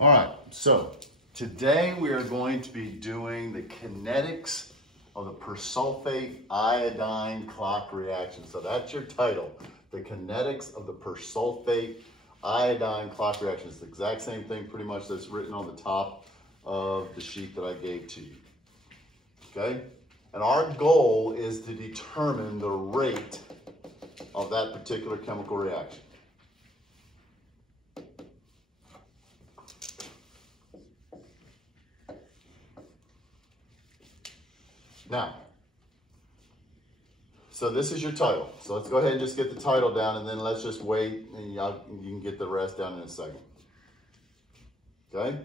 All right, so today we are going to be doing the kinetics of the persulfate iodine clock reaction. So that's your title, the kinetics of the persulfate iodine clock reaction. It's the exact same thing pretty much that's written on the top of the sheet that I gave to you. Okay? And our goal is to determine the rate of that particular chemical reaction. Now, so this is your title. So let's go ahead and just get the title down, and then let's just wait, and you can get the rest down in a second. Okay?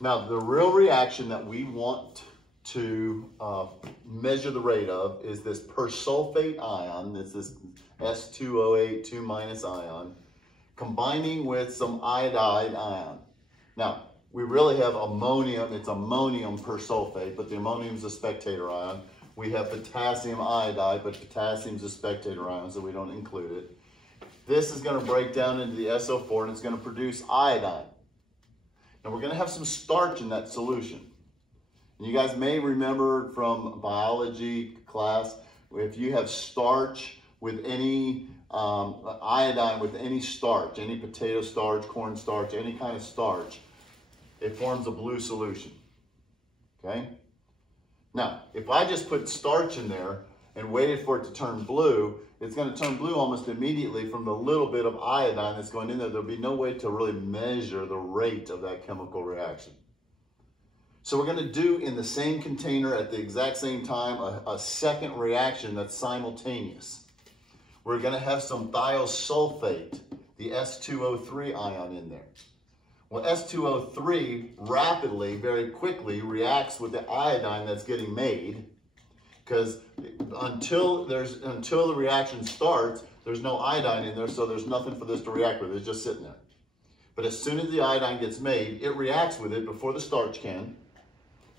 Now, the real reaction that we want to measure the rate of is this persulfate ion. It's this S2O8 2- ion combining with some iodide ion. Now, we really have ammonium. It's ammonium persulfate, but the ammonium is a spectator ion. We have potassium iodide, but potassium is a spectator ion, so we don't include it. This is going to break down into the SO4, and it's going to produce iodine. Now, we're going to have some starch in that solution. And you guys may remember from biology class, if you have starch with any iodine with any starch, any potato starch, corn starch, any kind of starch, it forms a blue solution, okay? Now, if I just put starch in there and waited for it to turn blue, it's gonna turn blue almost immediately from the little bit of iodine that's going in there. There'll be no way to really measure the rate of that chemical reaction. So we're gonna do in the same container at the exact same time a second reaction that's simultaneous. We're gonna have some thiosulfate, the S2O3 ion in there. Well, S2O3 rapidly, very quickly reacts with the iodine that's getting made, because until the reaction starts, there's no iodine in there, so there's nothing for this to react with. It's just sitting there. But as soon as the iodine gets made, it reacts with it before the starch can,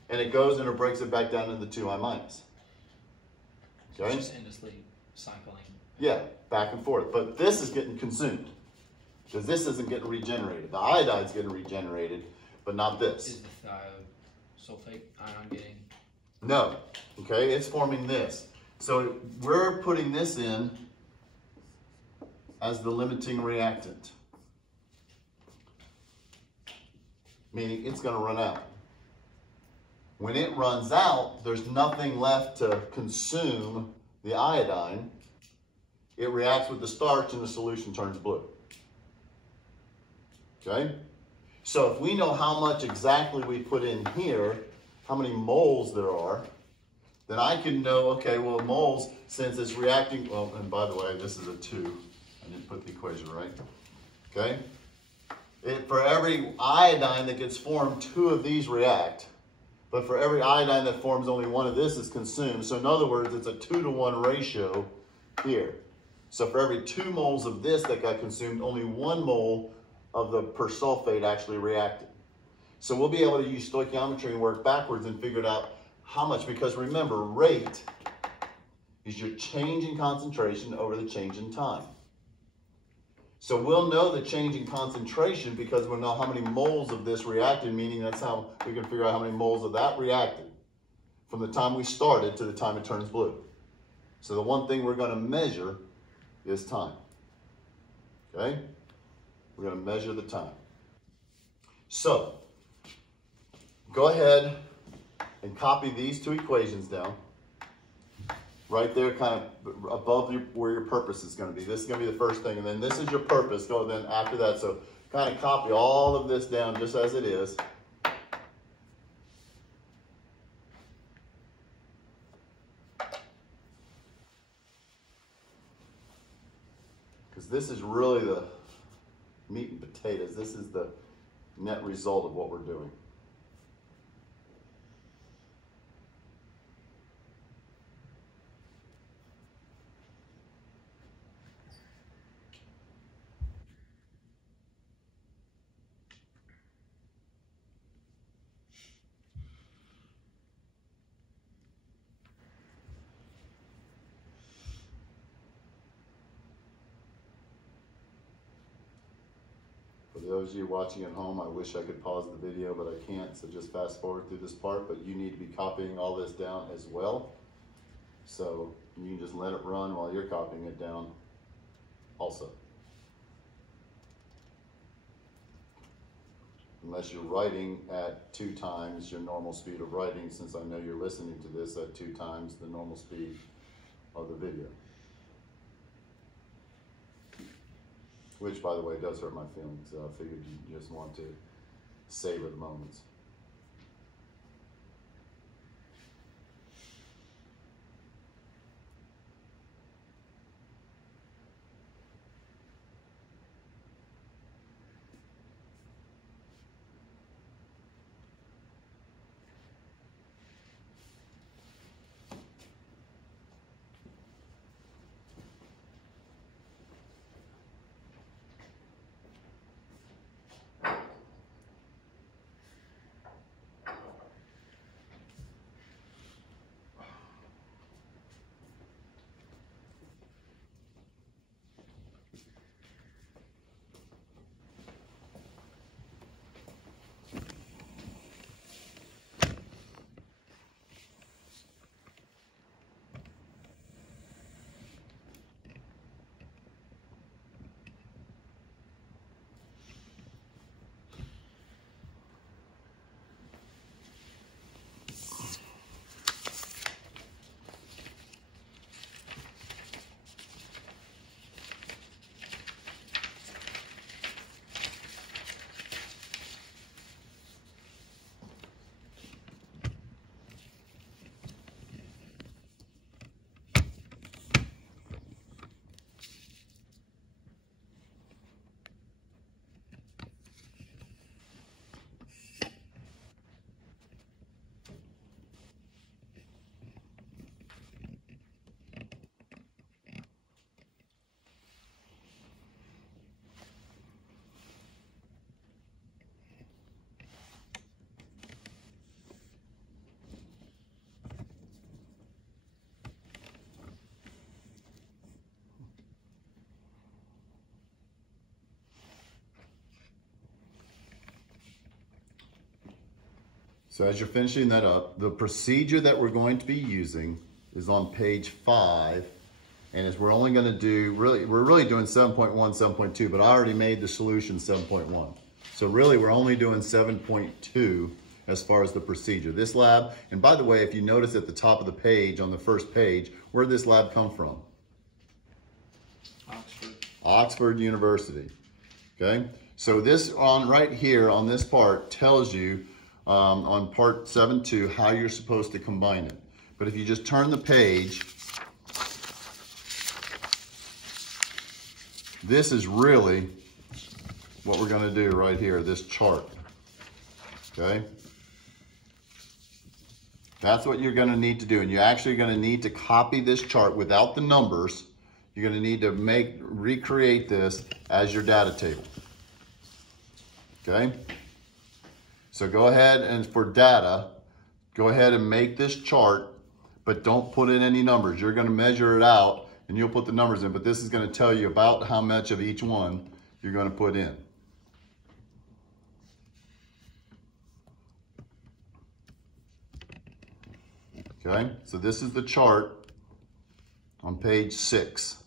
and it goes and it breaks it back down into the 2I-. So okay? it's just endlessly cycling. Yeah, back and forth. But this is getting consumed, because this isn't getting regenerated. The iodine's getting regenerated, but not this. Is the thiosulfate ion getting? No, okay, it's forming this. So we're putting this in as the limiting reactant, meaning it's going to run out. When it runs out, there's nothing left to consume the iodine. It reacts with the starch and the solution turns blue. Okay? So if we know how much exactly we put in here, how many moles there are, then I can know, okay, well, moles, since it's reacting, well, and by the way, this is a 2. I didn't put the equation right. Okay? For every iodine that gets formed, 2 of these react. But for every iodine that forms, only 1 of this is consumed. So in other words, it's a 2-to-1 ratio here. So for every 2 moles of this that got consumed, only 1 mole of the persulfate actually reacted. So we'll be able to use stoichiometry and work backwards and figure out how much, because remember, rate is your change in concentration over the change in time. So we'll know the change in concentration because we'll know how many moles of this reacted, meaning that's how we can figure out how many moles of that reacted from the time we started to the time it turns blue. So the one thing we're going to measure is time. Okay? We're going to measure the time. So go ahead and copy these 2 equations down. Right there, kind of above where your purpose is going to be. This is going to be the first thing, and then this is your purpose. Go then after that. So kind of copy all of this down just as it is. Because this is really the meat and potatoes. This is the net result of what we're doing. those of you watching at home, I wish I could pause the video, but I can't, so just fast forward through this part, but you need to be copying all this down as well. So you can just let it run while you're copying it down also. Unless you're writing at 2 times your normal speed of writing, since I know you're listening to this at 2 times the normal speed of the video. Which, by the way, does hurt my feelings. I figured you just want to savor the moments. So as you're finishing that up, the procedure that we're going to be using is on page 5. And as we're only going to do, we're really doing 7.1, 7.2, but I already made the solution 7.1. So really we're only doing 7.2 as far as the procedure. This lab, and by the way, if you notice at the top of the page, on the first page, where did this lab come from? Oxford. Oxford University. Okay, so this on right here on this part tells you on part 7.2 how you're supposed to combine it. But if you just turn the page, this is really what we're going to do right here, this chart. Okay, that's what you're going to need to do, and you're actually going to need to copy this chart without the numbers. You're going to need to recreate this as your data table. Okay, so go ahead and for data, go ahead and make this chart, but don't put in any numbers. You're going to measure it out and you'll put the numbers in, but this is going to tell you about how much of each one you're going to put in. Okay, so this is the chart on page 6.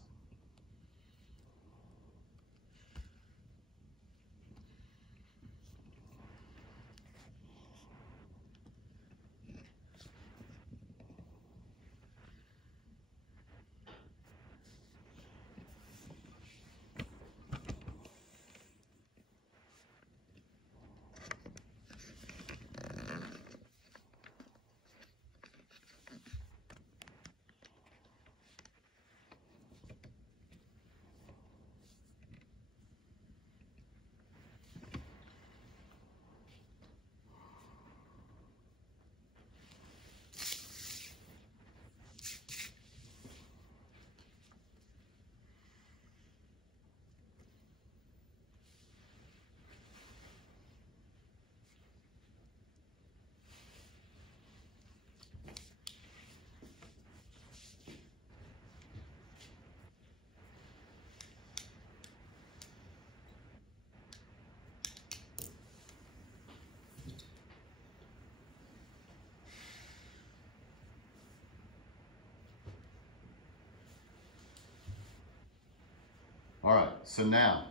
All right, so now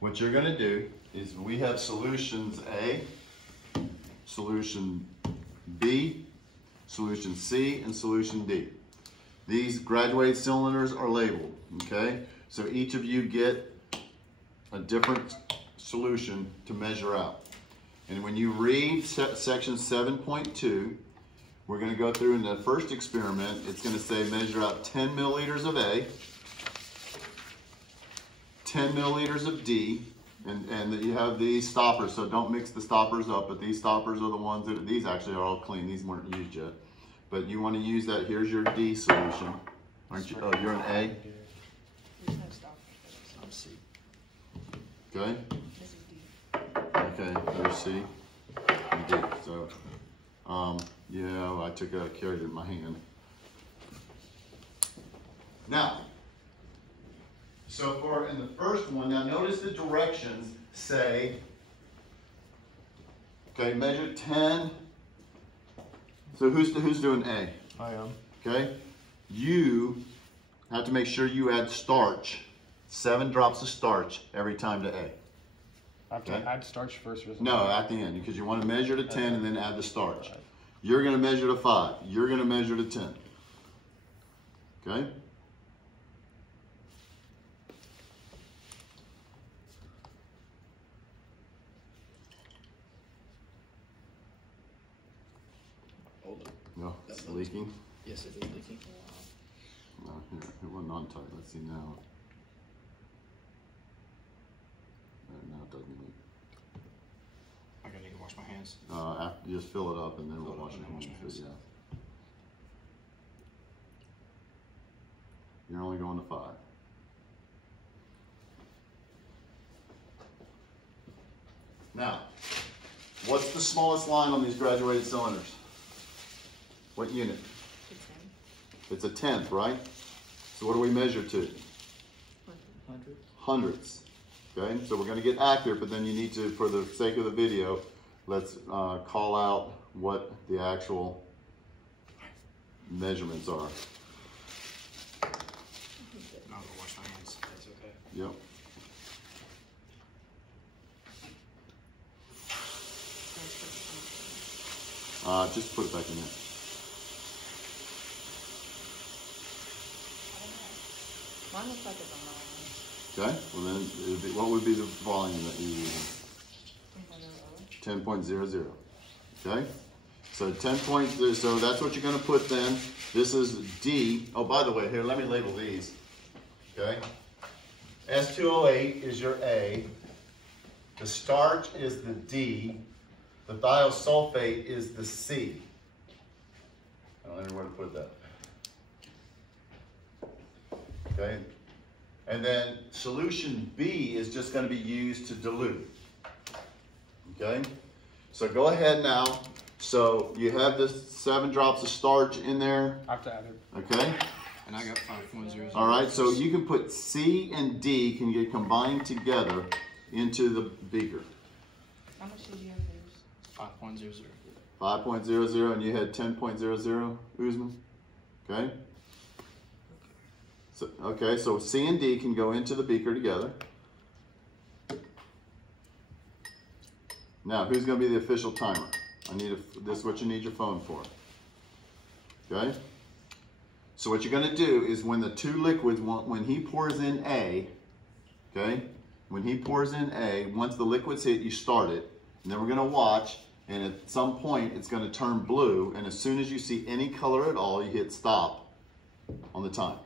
what you're gonna do is we have solutions A, solution B, solution C, and solution D. These graduated cylinders are labeled, okay? So each of you get a different solution to measure out. And when you read section 7.2, we're gonna go through in the first experiment, it's gonna say measure out 10 milliliters of A, 10 milliliters of D, and you have these stoppers, so don't mix the stoppers up, but these stoppers are the ones that, these actually are all clean, these weren't used yet. But you want to use that, here's your D solution. Aren't you, oh, you're an A? I'm C. Okay? Okay, there's C and D. So, yeah, I carried it in my hand. Now, so for in the first one, now notice the directions say, okay, measure 10. So who's doing A? I am. Okay, you have to make sure you add starch, 7 drops of starch every time to A. I have to add starch first. Or No, at the end, because you want to measure to 10 and then add the starch. You're going to measure to 5. You're going to measure to 10. Okay? Hold it. No, it's leaking. Yes, it is leaking. No, here, it wasn't on tight. Let's see now. Now it doesn't leak. I gotta need to wash my hands. After you just fill it up and then we'll wash your hands. Yeah. You're only going to 5. Now, what's the smallest line on these graduated cylinders? What unit? It's a tenth, right? So what do we measure to? 100. Hundredths. Okay, so we're going to get accurate, but then you need to, for the sake of the video, let's call out what the actual measurements are. I'm gonna wash my hands. That's okay. Yep. Just put it back in there. Mine looks like it's on Okay, well then, what would be the volume that you're using? 10.00. Okay, so 10.0, so that's what you're going to put then. This is D. Oh, by the way, here, let me label these. Okay, S208 is your A. The starch is the D. The thiosulfate is the C. I don't know where to put that. Okay, and then solution B is just going to be used to dilute. Okay, so go ahead now. So you have this 7 drops of starch in there. I have to add it. Okay. And I got 5.00. All right, so you can put C and D can get combined together into the beaker. How much did you have yours? 5.00. 5.00 and you had 10.00, Usman. Okay. So, okay, so C and D can go into the beaker together. Now, who's going to be the official timer? This is what you need your phone for. Okay? So what you're going to do is when the 2 liquids, when he pours in A, okay? When he pours in A, once the liquids hit, you start it. And then we're going to watch, and at some point, it's going to turn blue. And as soon as you see any color at all, you hit stop on the time.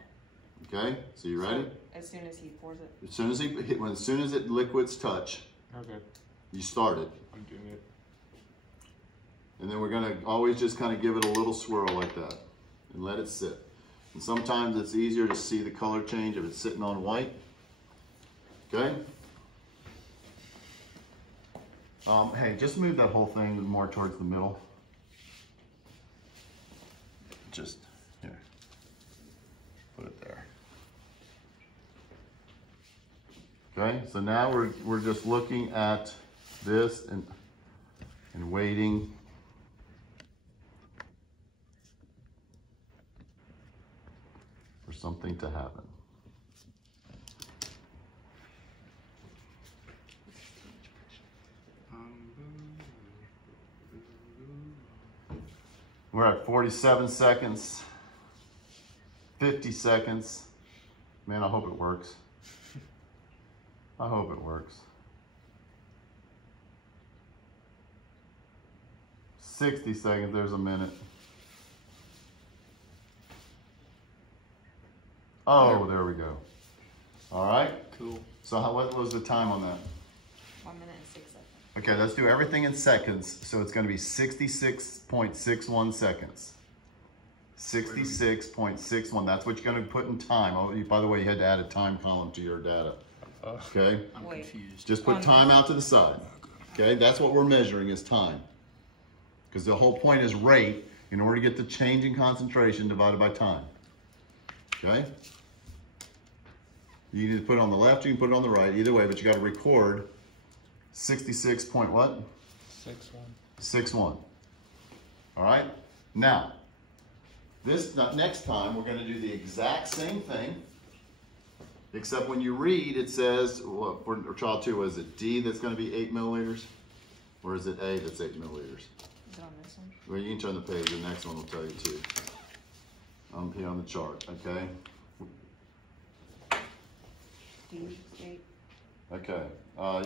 Okay? So you ready? So, as soon as he pours it? As soon as it liquids touch, Okay. you start it. I'm doing it. And then we're going to always just kind of give it a little swirl like that and let it sit. And sometimes it's easier to see the color change if it's sitting on white. Okay? Hey, just move that whole thing more towards the middle. Just here. Put it there. Okay, so now we're just looking at this and waiting. For something to happen. We're at 47 seconds, 50 seconds. Man, I hope it works. I hope it works. 60 seconds, there's a minute. Oh, there we go. All right. Cool. So what was the time on that? 1 minute and 6 seconds. Okay, let's do everything in seconds. So it's going to be 66.61 seconds. 66.61. That's what you're going to put in time. Oh, by the way, you had to add a time column to your data. Okay? I'm confused. Just put time out to the side. Okay? That's what we're measuring is time. Because the whole point is rate in order to get the change in concentration divided by time. Okay? You can either put it on the left, you can put it on the right, either way, but you got to record 66 point what? 61. All right? Now, next time we're going to do the exact same thing, except when you read, it says, well, for trial 2, was it D that's going to be 8 milliliters? Or is it A that's 8 milliliters? Is it on this one? Well, you can turn the page. The next one will tell you too. Here on the chart, okay? D, 8. Okay.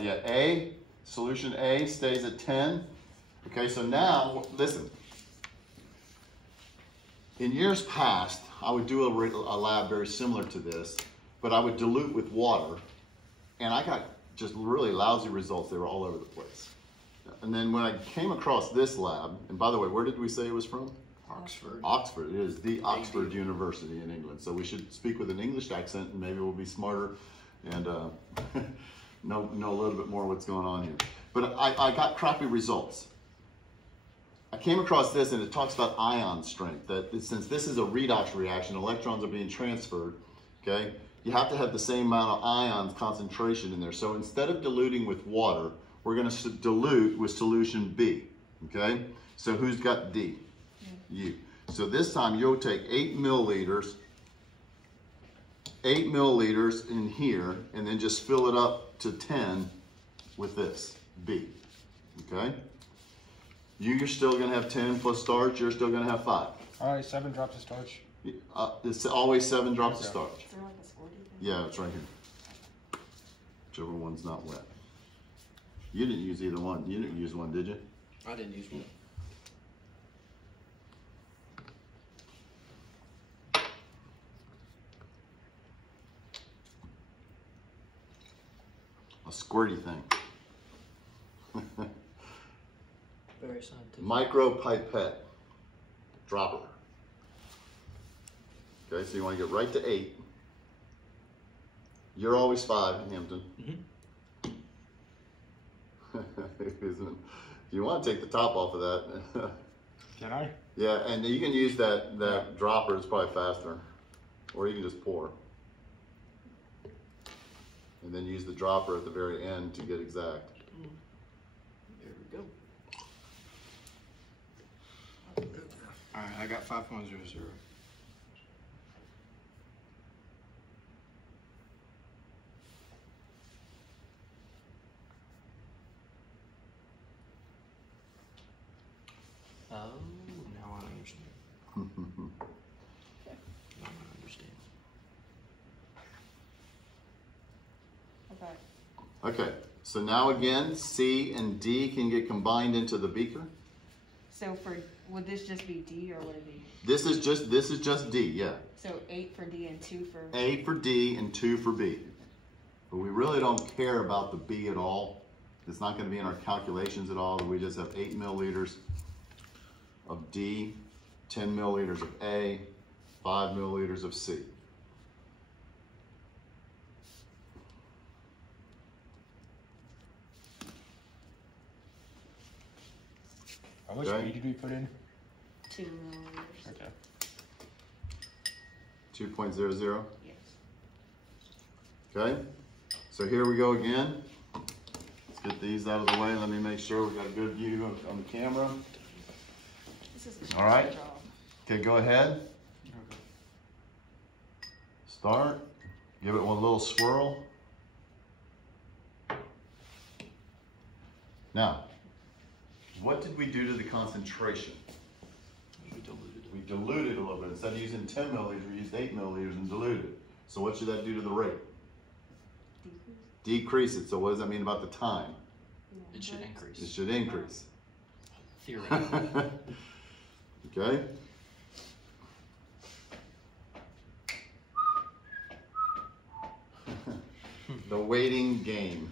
Yeah, A, solution A stays at 10. Okay, so now, listen. In years past, I would do a lab very similar to this, but I would dilute with water, and I got just really lousy results. They were all over the place. And then when I came across this lab, and by the way, where did we say it was from? Oxford. Oxford. It is the Oxford University in England. So we should speak with an English accent, and maybe we'll be smarter and know a little bit more what's going on here. But I got crappy results. I came across this, and it talks about ion strength. That since this is a redox reaction, electrons are being transferred. Okay, you have to have the same amount of ions concentration in there. So instead of diluting with water, we're going to dilute with solution B. Okay, so who's got D? You. So this time you'll take 8 milliliters in here, and then just fill it up to 10 with this, B. Okay? You're still going to have 10 plus starch. You're still going to have 5. All right, 7 drops of starch. It's always 7 drops of starch. Is there like a score thing? Yeah, it's right here. Whichever one's not wet. You didn't use either one. You didn't use one, did you? I didn't use one. A squirty thing. Very scientific. Micro pipette dropper. Okay, so you want to get right to 8. You're always 5 in Hampton. You want to take the top off of that. Can I? Yeah, and you can use that dropper. It's probably faster. Or you can just pour. And then use the dropper at the very end to get exact. There we go. All right, I got 5.00. Oh, now I understand. Now I understand. Okay. Okay, so now again, C and D can get combined into the beaker. So would this just be D or would it be? This is just D, yeah. So 8 for D and 2 for? 8 for D and 2 for B. But we really don't care about the B at all. It's not going to be in our calculations at all. We just have 8 milliliters of D, 10 milliliters of A, 5 milliliters of C. How much Okay. B did we put in? 2 milliliters. Okay. 2.00. Yes. Okay, so here we go again. Let's get these out of the way. Let me make sure we got a good view on the camera. This is a All right. job. Okay, go ahead. Start. Give it one little swirl. Now, what did we do to the concentration? You dilute it a little bit. Instead of using 10 milliliters, we used 8 milliliters and diluted it. So what should that do to the rate? Decrease it. So what does that mean about the time? It should increase. It should increase. Theoretically. Okay. The waiting game.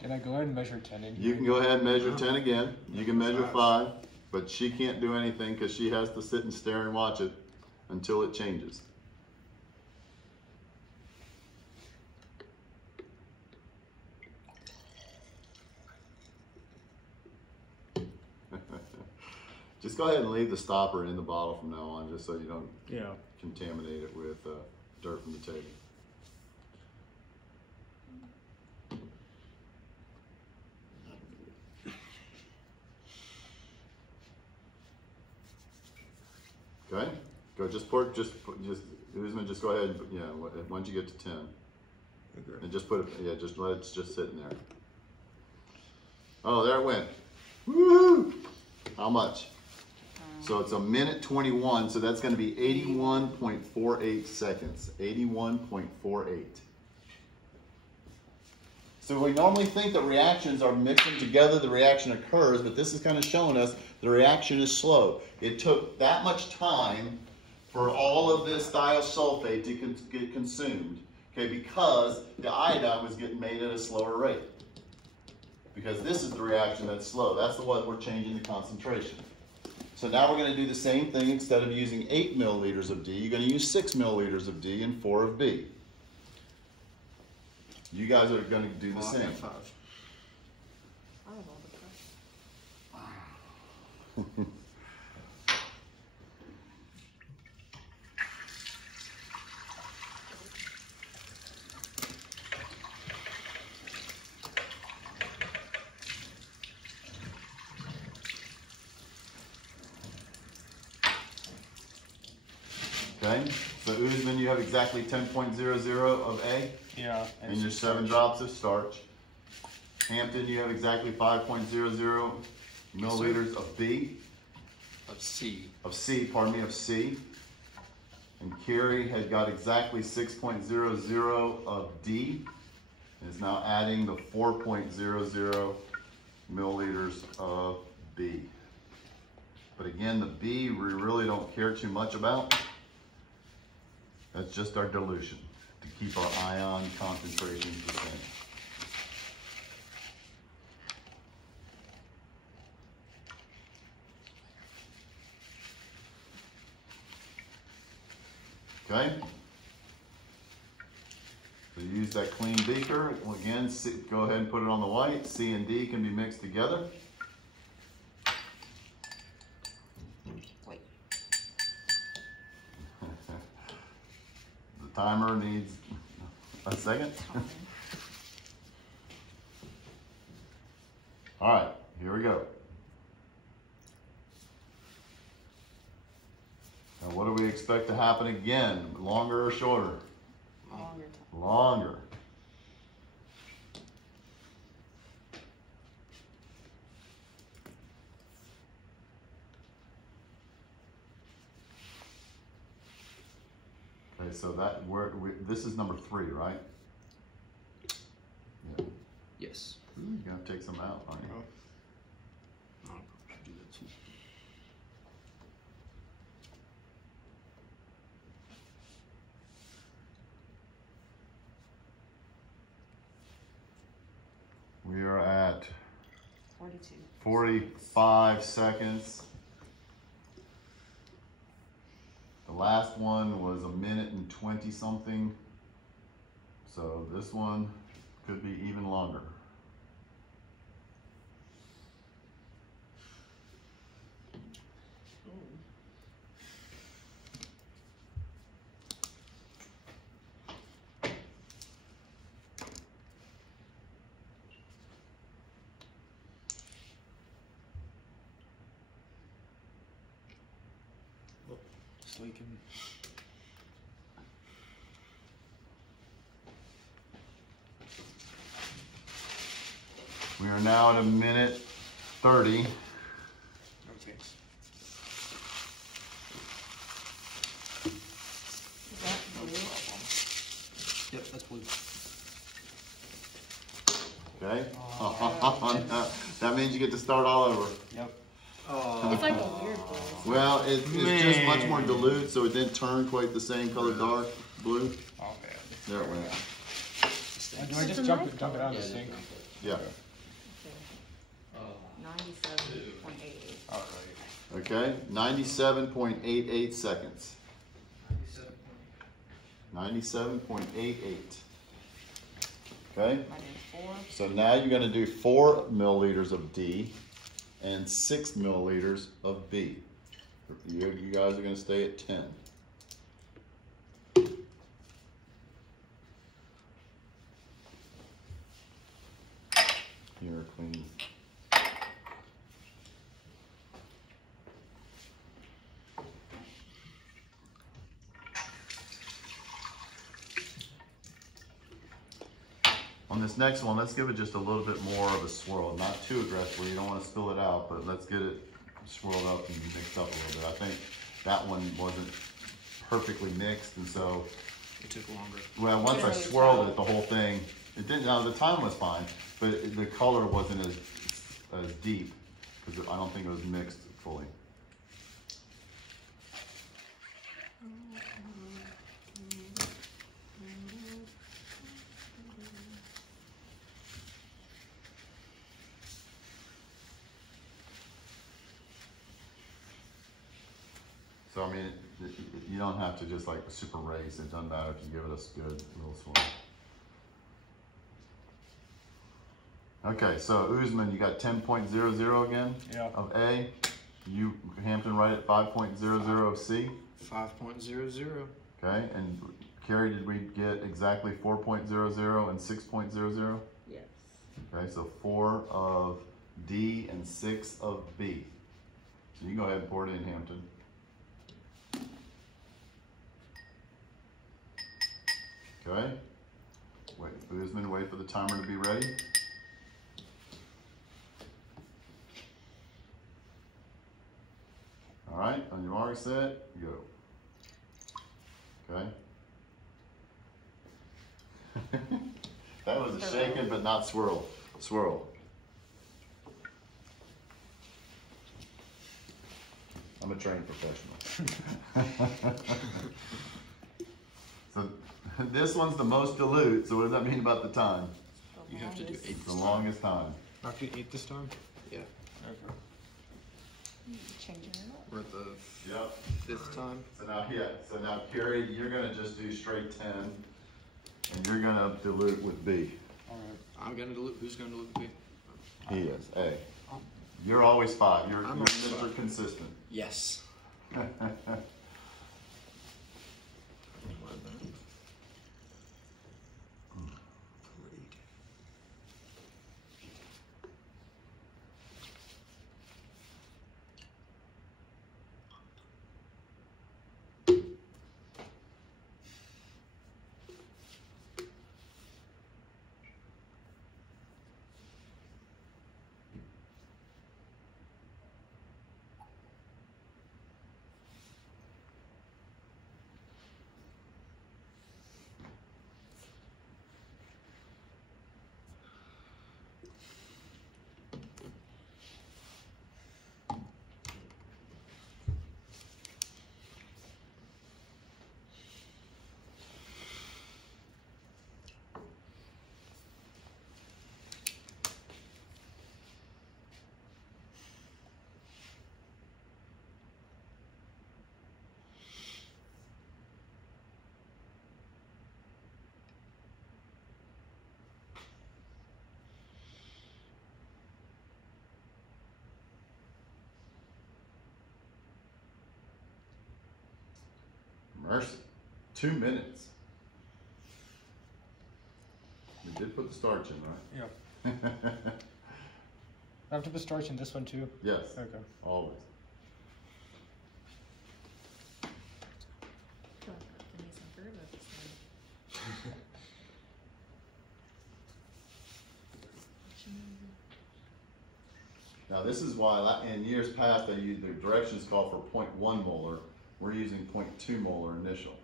Did I go ahead and measure 10 in here? You can go ahead and measure 10 again. You can measure 5, but she can't do anything because she has to sit and stare and watch it until it changes. Just go ahead and leave the stopper in the bottle from now on, just so you don't contaminate it with dirt from the table. Okay, go just pour, Usman, just go ahead and, yeah, once you get to 10. Okay. And just put it, yeah, just let it just sit in there. Oh, there it went. Woo! How much? So it's a minute 21, so that's going to be 81.48 seconds. 81.48. So we normally think that reactions are mixing together, the reaction occurs, but this is kind of showing us the reaction is slow. It took that much time for all of this thiosulfate to get consumed, okay, because the iodine was getting made at a slower rate. Because this is the reaction that's slow. That's the one we're changing the concentration. So now we're going to do the same thing. Instead of using 8 milliliters of D, you're going to use 6 milliliters of D and 4 of B. You guys are going to do the same. I have all the pressure. Okay, so Usman, you have exactly 10.00 of A. Yeah. And your 7 drops of starch. Hampton, you have exactly 5.00 milliliters of B. Of C. Of C, pardon me, of C. And Carrie had got exactly 6.00 of D. And is now adding the 4.00 milliliters of B. But again, the B we really don't care too much about. That's just our dilution to keep our ion concentrations the same. Okay? So use that clean beaker. Again, go ahead and put it on the white. C and D can be mixed together. Timer needs a second. All right, here we go. Now what do we expect to happen again? Longer or shorter? Longer. Longer. Okay, so that this is number 3, right? Yeah. Yes. You're gonna take some out, aren't you? I'll do that too. We are at 42. 45 seconds. The last one was a minute and 20 something. So this one could be even longer. Just leaking. We are now at a minute 30. Okay. blue. Okay. That means you get to start all over. Yep. It's like a weird blue. Well, it's just much more dilute, so it didn't turn quite the same color dark blue. Oh man. There it went. Do I just dump it out of the sink? Yeah. 97.88. Alright. Okay. 97.88 seconds. 97.88. Okay. I did 4. So now you're going to do 4 milliliters of D and 6 milliliters of B. You guys are going to stay at 10. Here, clean. On this next one, let's give it just a little bit more of a swirl. Not too aggressively, you don't want to spill it out, but let's get it swirled up and mixed up a little bit. I think that one wasn't perfectly mixed, and so It took longer. well, once I swirled it, the whole thing, it didn't. Now the time was fine, but the color wasn't as deep because I don't think it was mixed fully. So I mean, you don't have to just like super raise. It doesn't matter if you give it a good little swirl. Okay, so Usman, you got 10.00 again of A. You, Hampton, right at 5.00 of C. 5.00. Okay, and Carrie, did we get exactly 4.00 and 6.00? Yes. Okay, so 4 of D and 6 of B. So you can go ahead and pour it in, Hampton. Okay, wait, Usman, wait for the timer to be ready. All right, on your mark, set, go. Okay. That was a shaken but not swirl. Swirl. I'm a trained professional. So this one's the most dilute, so what does that mean about the time? You have to do 8 this The time. longest time. Not do 8 this time? Yeah. Okay. Changing it up. We're at the Yep. 5th time. So now Carrie, you're gonna just do straight 10, and you're gonna dilute with B. Alright. I'm gonna dilute. Who's gonna dilute B? He is, A. You're always 5. You're I'm always Mr. 5. Consistent. Yes. Mercy. 2 minutes. We did put the starch in, right? Yeah. I have to put starch in this one too? Yes. Okay. Always. Now this is why in years past the directions call for 0.1 molar. We're using 0.2 molar initial.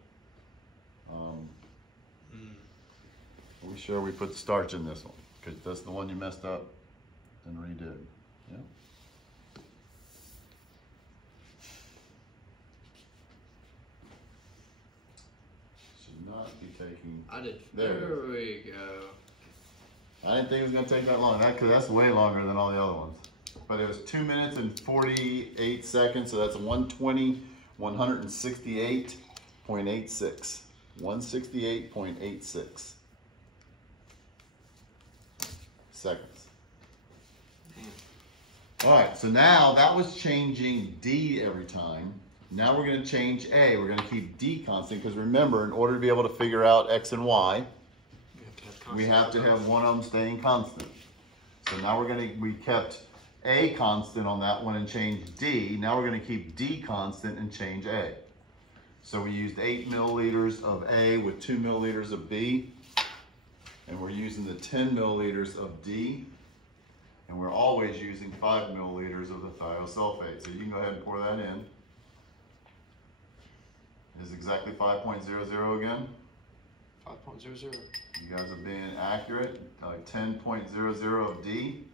Be sure we put the starch in this one, because that's the one you messed up and redid. Yeah. Should not be taking. I did. There we go. I didn't think it was going to take that long. That's way longer than all the other ones. But it was 2 minutes and 48 seconds, so that's 120, 168.86. 168.86 seconds. All right, so now that was changing D every time. Now we're going to change A. We're going to keep D constant, because remember, in order to be able to figure out X and Y, we have to have one of them staying constant. So now we kept A constant on that one and changed D. Now we're going to keep D constant and change A. So we used 8 milliliters of A with 2 milliliters of B. And we're using the 10 milliliters of D. And we're always using 5 milliliters of the thiosulfate. So you can go ahead and pour that in. Is exactly 5.00 again? 5.00. You guys are being accurate. 10.00 of D.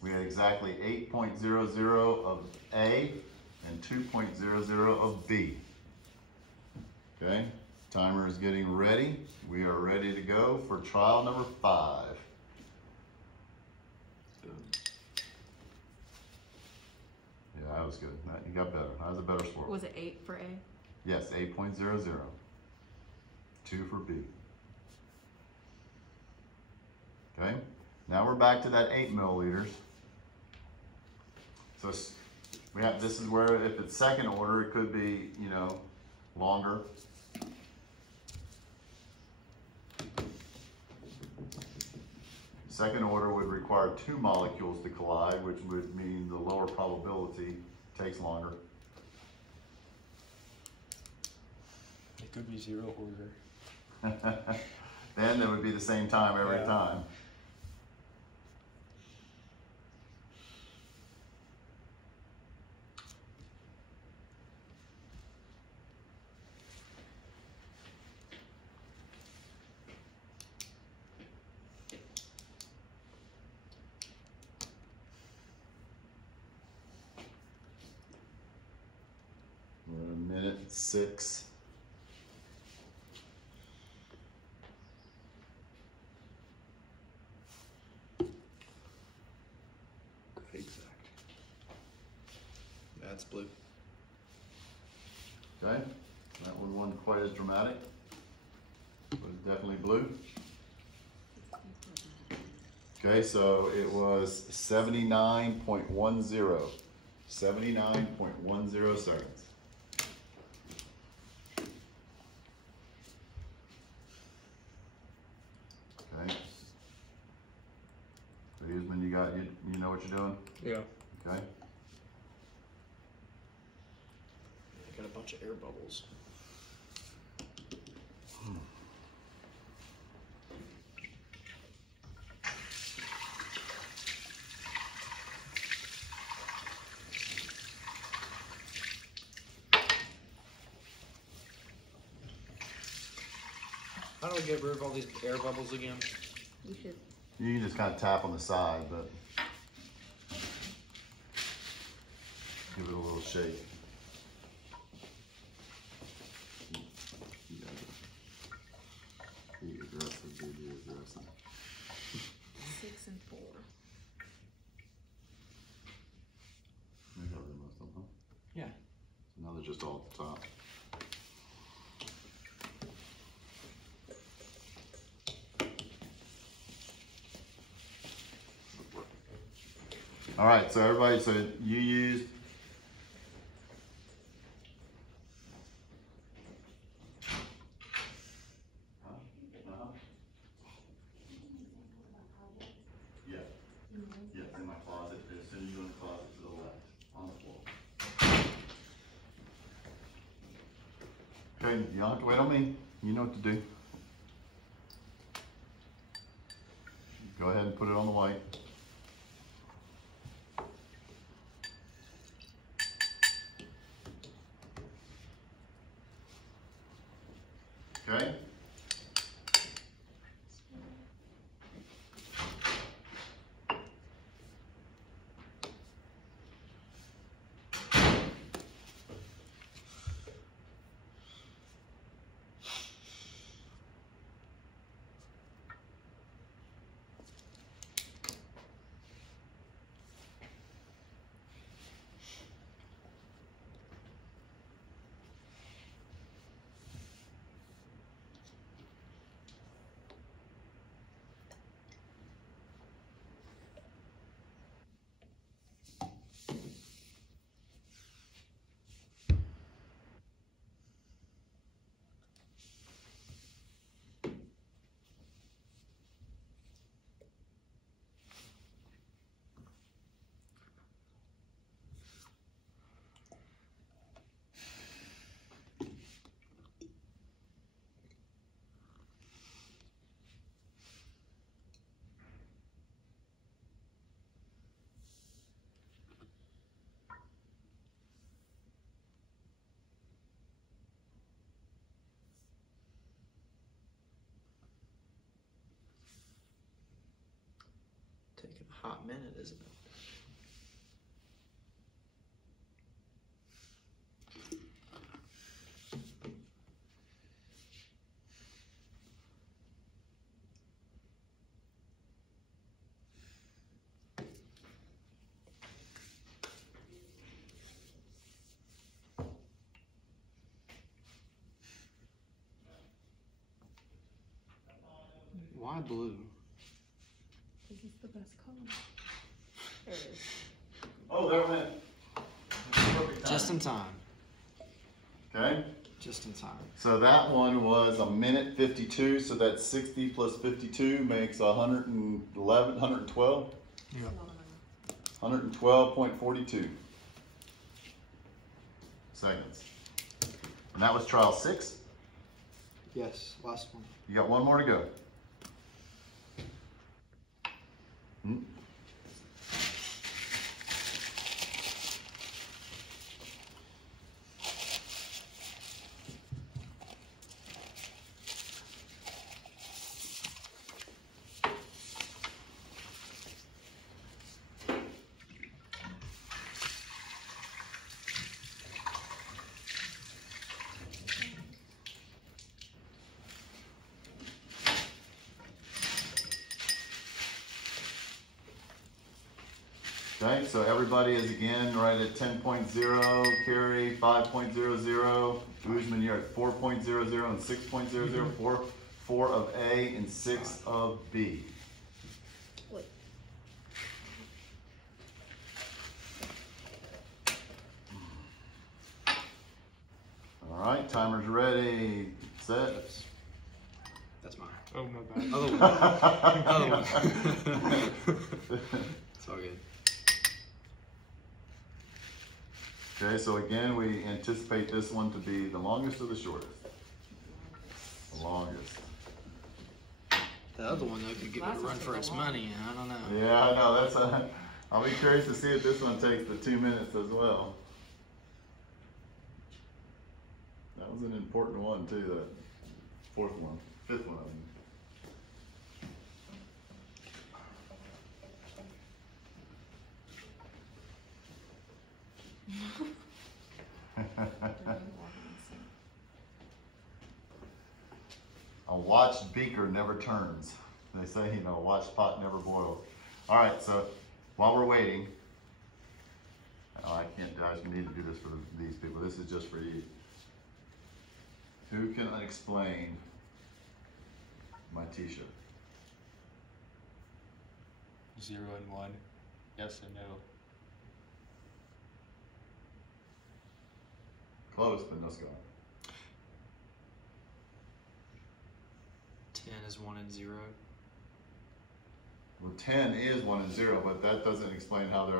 We had exactly 8.00 of A and 2.00 of B. Okay, timer is getting ready. We are ready to go for trial number 5. Yeah, that was good. You got better. That was a better score. Was it 8 for A? Yes, 8.00. 2 for B. Okay, now we're back to that 8 milliliters. So this is where, if it's second order, it could be, you know, longer. Second order would require 2 molecules to collide, which would mean the lower probability takes longer. It could be 0 order. Then it would be the same time every time. We're at 1:06. Exact. That's blue. Okay, that one wasn't quite as dramatic, but it's definitely blue. Okay, so it was 79.10. 79.10 seconds. Okay. So Usman, you know what you're doing? Yeah. Okay. I got a bunch of air bubbles. How do I get rid of all these air bubbles again? You should. You can just kind of tap on the side, but give it a little shake. Be aggressive, be aggressive. 6 and 4. Maybe I'll do most of them, huh? Yeah. So now they're just all at the top. All right, so everybody, so you used yeah, it's in my closet. As soon as you go in the closet to the left, on the floor. Okay, you don't have to wait on me. You know what to do. Go ahead and put it on the white. Okay. hot minute, isn't it? Why blue? This is the best color. There it is. Oh, there it went. Perfect Just time. in time. Okay. Just in time. So that one was a minute 52. So that's 60 plus 52 makes 111, 112. Yeah. 112.42 seconds. And that was trial 6. Yes, last one. You got one more to go. Okay, so everybody is again right at 10.0, Carrie 5.00, Guzman, you're at 4.00 and 6.00, 4 of A and 6 of B. Wait. All right, timer's ready, set. That's mine. Oh, my bad. Other one. Other one. It's all good. Okay, so again, we anticipate this one to be the longest or the shortest? The longest. The other one, though, could give it a run for its money. I don't know. Yeah, I know. That's I'll be curious to see if this one takes the 2 minutes as well. That was an important one too. The fourth one, fifth one. A watched beaker never turns. They say, you know, a watched pot never boils. All right, so while we're waiting, oh, I can't, guys, we need to do this for these people. This is just for you. Who can explain my t-shirt? 0 and 1. Yes and no. Close, but no scar. 10 is 1 and 0. Well, 10 is 1 and 0, but that doesn't explain how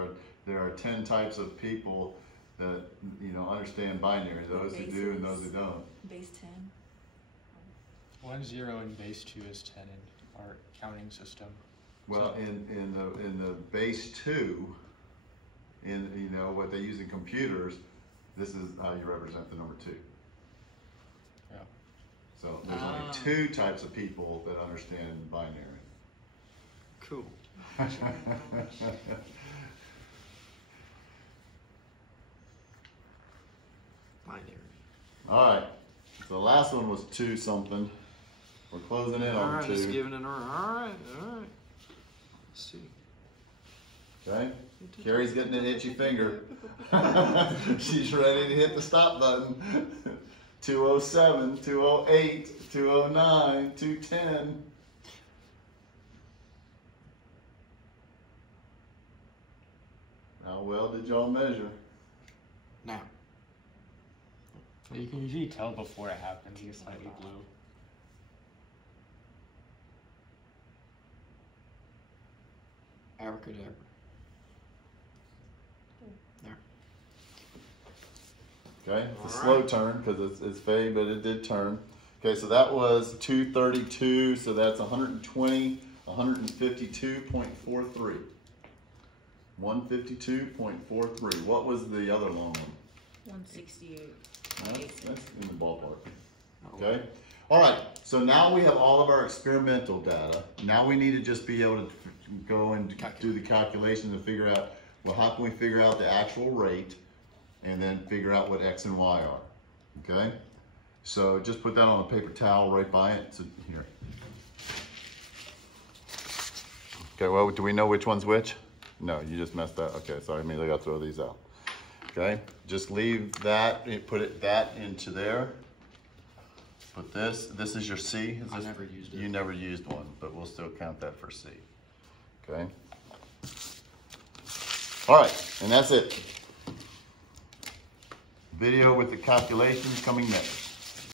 there are 10 types of people that, you know, understand binary. Those who do and those who don't. Base 10. 1, 0, and base 2 is 10 in our counting system. Well, in the base 2, in, you know, what they use in computers, this is how you represent the number 2. Yeah. So there's only 2 types of people that understand binary. Cool. Binary. All right. So the last one was 2 something. We're closing in All on right, 2. just giving it a run. All right. Let's see. Okay. Carrie's getting an itchy finger. She's ready to hit the stop button. 207, 208, 209, 210. How well did y'all measure? Now. You can usually tell before it happens. It's slightly blue. Abracadabra. There. Okay, it's a All slow right. turn because it's fade, but it did turn. Okay, so that was 232, so that's 120, 152.43. 152.43. What was the other long one? 168. That's in the ballpark. Okay. All right. So now we have all of our experimental data. Now we need to just be able to go and do the calculations and figure out, well, how can we figure out the actual rate and then figure out what X and Y are, okay? So just put that on a paper towel right by it. So here. Okay, well, do we know which one's which? No, you just messed up. Okay, sorry, I mean, I gotta throw these out. Okay, just leave that, put that into there. Put this is your C. I never used it. You never used one, but we'll still count that for C. Okay. All right, and that's it. Video with the calculations coming next.